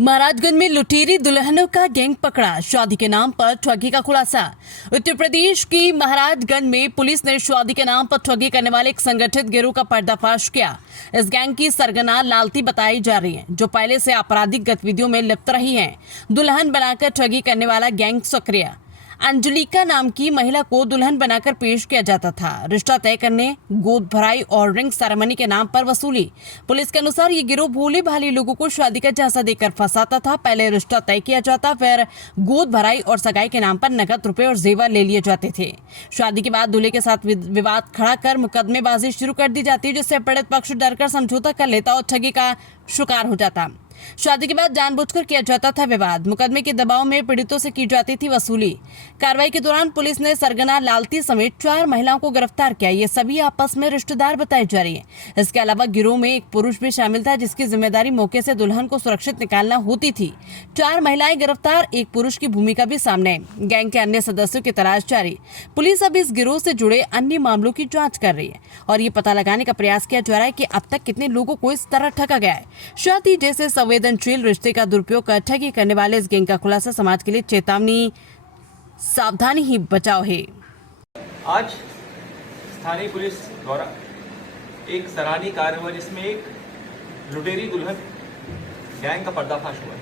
महाराजगंज में लुटेरी दुल्हनों का गैंग पकड़ा, शादी के नाम पर ठगी का खुलासा। उत्तर प्रदेश की महाराजगंज में पुलिस ने शादी के नाम पर ठगी करने वाले एक संगठित गिरोह का पर्दाफाश किया। इस गैंग की सरगना लालती बताई जा रही है, जो पहले से आपराधिक गतिविधियों में लिप्त रही है। दुल्हन बनाकर ठगी करने वाला गैंग सक्रिय। अंजलिका नाम की महिला को दुल्हन बनाकर पेश किया जाता था। रिश्ता तय करने, गोद भराई और रिंग सेरेमनी के नाम पर वसूली। पुलिस के अनुसार ये गिरोह भोले भाले लोगों को शादी का झांसा देकर फंसाता था। पहले रिश्ता तय किया जाता, फिर गोद भराई और सगाई के नाम पर नकद रुपए और जेवर ले लिए जाते थे। शादी के बाद दूल्हे के साथ विवाद खड़ा कर मुकदमेबाजी शुरू कर दी जाती, जिससे पीड़ित पक्ष डरकर समझौता कर लेता और ठगी का शिकार हो जाता। शादी के बाद जानबूझकर किया जाता था विवाद। मुकदमे के दबाव में पीड़ितों से की जाती थी वसूली। कार्रवाई के दौरान पुलिस ने सरगना लालती समेत 4 महिलाओं को गिरफ्तार किया। ये सभी आपस में रिश्तेदार बताई जा रही है। इसके अलावा गिरोह में एक पुरुष भी शामिल था, जिसकी जिम्मेदारी मौके से दुल्हन को सुरक्षित निकालना होती थी। 4 महिलाएं गिरफ्तार, एक पुरुष की भूमिका भी सामने है। गैंग के अन्य सदस्यों की तलाश जारी। पुलिस अब इस गिरोह से जुड़े अन्य मामलों की जाँच कर रही है और ये पता लगाने का प्रयास किया जा रहा है कि अब तक कितने लोगों को इस तरह ठगा गया है। शादी जैसे संवेदनशील रिश्ते का दुरुपयोग कर ठगी करने वाले इस गैंग का खुलासा समाज के लिए चेतावनी, सावधानी ही बचाव है। आज स्थानीय पुलिस द्वारा एक सराहनीय कार्य हुआ, जिसमें एक लुटेरी दुल्हन गैंग का पर्दाफाश हुआ है।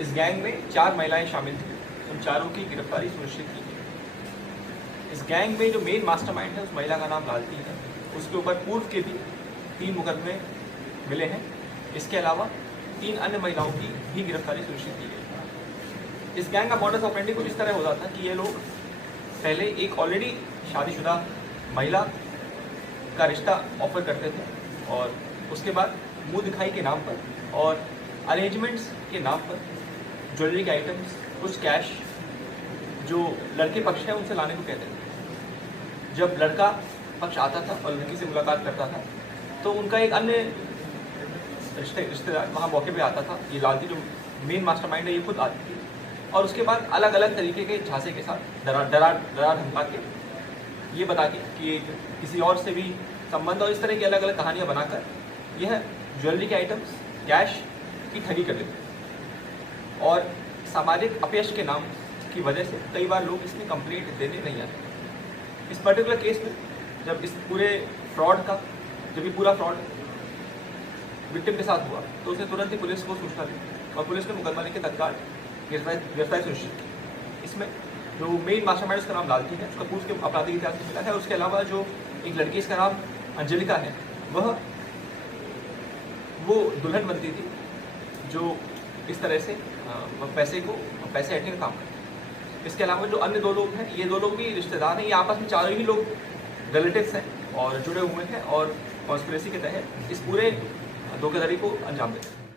इस गैंग में 4 महिलाएं शामिल थी। उन चारों की गिरफ्तारी सुनिश्चित की गई। इस गैंग में जो मेन मास्टरमाइंड है, उस महिला का नाम लालती है। उसके ऊपर पूर्व के भी 3 मुकदमे मिले हैं। इसके अलावा 3 अन्य महिलाओं की भी गिरफ्तारी सुनिश्चित की गई। इस गैंग का मॉडस ऑपरेंडी कुछ इस तरह होता था कि ये लोग पहले एक ऑलरेडी शादीशुदा महिला का रिश्ता ऑफर करते थे और उसके बाद मुंह दिखाई के नाम पर और अरेंजमेंट्स के नाम पर ज्वेलरी के आइटम्स, कुछ कैश जो लड़के पक्ष है उनसे लाने को कहते थे। जब लड़का पक्ष आता था और लड़की से मुलाकात करता था तो उनका एक अन्य रिश्तेदार वहाँ मौके पे आता था। ये लालती जो मेन मास्टरमाइंड है, ये खुद आती थी और उसके बाद अलग अलग तरीके के झांसे के साथ डरा धमका के ये बता के कि किसी और से भी संबंध और इस तरह की अलग अलग कहानियाँ बनाकर यह ज्वेलरी के आइटम्स, कैश की ठगी कर देते और सामाजिक अपयश के नाम की वजह से कई बार लोग इसमें कंप्लेंट देने नहीं आते। इस पर्टिकुलर केस में जब इस पूरे फ्रॉड का जब ये पूरा फ्रॉड विक्टिम के साथ हुआ तो उसने तुरंत ही पुलिस को सूचना दी और पुलिस ने मुकदमा लेकर तत्काल गिरफ्तारी सुनिश्चित की। इसमें जो मेन मास्टरमाइंड उसका नाम लालती है, उसका पूछ के आपराधिक इतिहास से मिला है। उसके अलावा जो एक लड़की, इसका नाम अंजलिका है, वो दुल्हन बनती थी जो इस तरह से पैसे हटने का काम करती है। इसके अलावा जो अन्य 2 लोग हैं, ये 2 लोग भी रिश्तेदार हैं। ये आपस में चारों ही लोग रिलेटिव्स हैं और जुड़े हुए हैं और कॉन्स्पिरेसी के तहत इस पूरे धोखाधड़ी को अंजाम देते हैं।